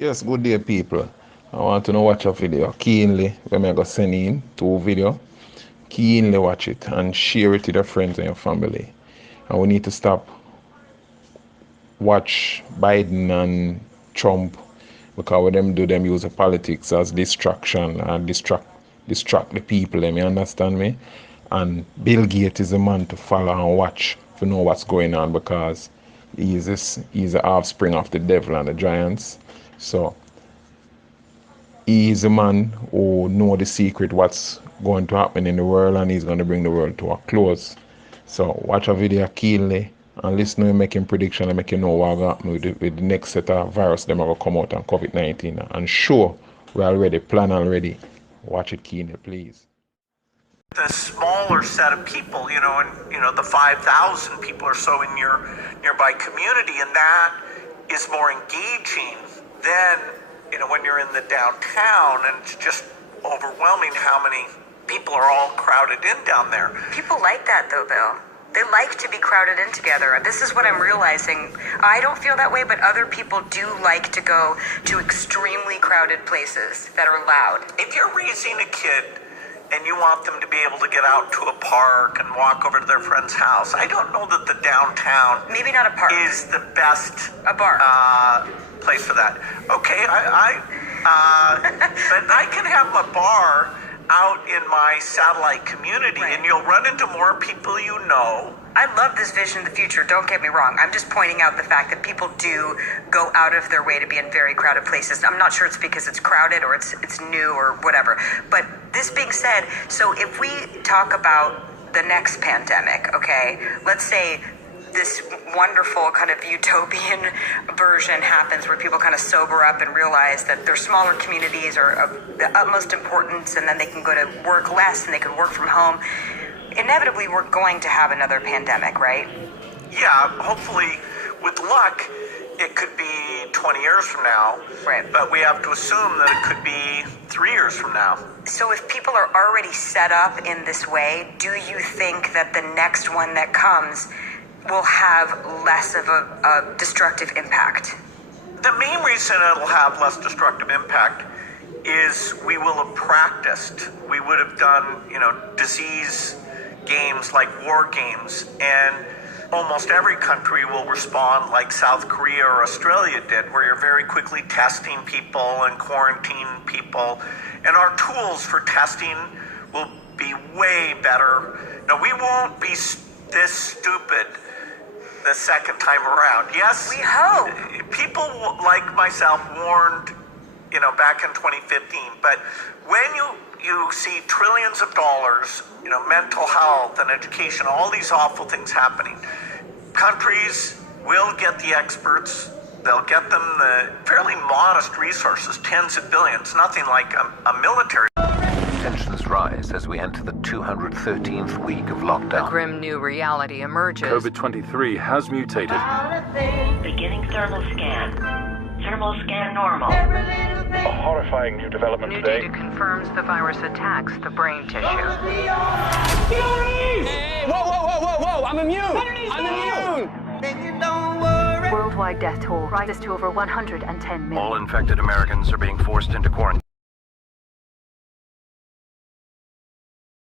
Yes, good day, people. I want to know watch a video keenly when I go send in to video. Keenly watch it and share it with your friends and your family. And we need to stop watch Biden and Trump because what them do, them use the politics as distraction and distract the people. You understand me? And Bill Gates is the man to follow and watch to know what's going on because he's the offspring of the devil and the giants. So he's a man who know the secret what's going to happen in the world, and he's going to bring the world to a close. So watch a video keenly and listen to him making prediction and make you know what's going to happen with the next set of virus them are going to come out on COVID-19. And sure, we're already plan already. Watch it keenly, please. The smaller set of people, and the 5,000 people or so in your nearby community, and that is more engaging than when you're in the downtown, and it's just overwhelming how many people are all crowded in down there. People like that though, Bill. They like to be crowded in together. This is what I'm realizing. I don't feel that way, but other people do like to go to extremely crowded places that are loud. If you're raising a kid and you want them to be able to get out to a park and walk over to their friend's house, I don't know that the downtown maybe not a park is the best a bar place for that. Okay, but I can have a bar out in my satellite community, right, and you'll run into more people you know. I love this vision of the future, don't get me wrong. I'm just pointing out the fact that people do go out of their way to be in very crowded places. I'm not sure it's because it's crowded or it's new or whatever. But this being said, so if we talk about the next pandemic, okay, let's say this wonderful kind of utopian version happens where people kind of sober up and realize that their smaller communities are of the utmost importance, and then they can go to work less and they can work from home. Inevitably, we're going to have another pandemic, right? Yeah, hopefully, with luck, it could be 20 years from now. Right. But we have to assume that it could be 3 years from now. So if people are already set up in this way, do you think that the next one that comes will have less of a destructive impact? The main reason it'll have less destructive impact is we will have practiced. We would have done, disease games like war games, and almost every country will respond like South Korea or Australia did, where you're very quickly testing people and quarantining people. And our tools for testing will be way better. Now, we won't be this stupid the second time around. Yes, we hope. People like myself warned, back in 2015. But when you see trillions of dollars, mental health and education, all these awful things happening, countries will get the experts. They'll get them the fairly modest resources, tens of billions, nothing like a military. Tensions rise as we enter the 213th week of lockdown. A grim new reality emerges. COVID-23 has mutated. Beginning thermal scan. Thermal scan normal. A horrifying new development New today. data confirms the virus attacks the brain tissue. Hey, whoa, I'm immune! I'm immune! Worldwide death toll rises to over 110 million. All infected Americans are being forced into quarantine.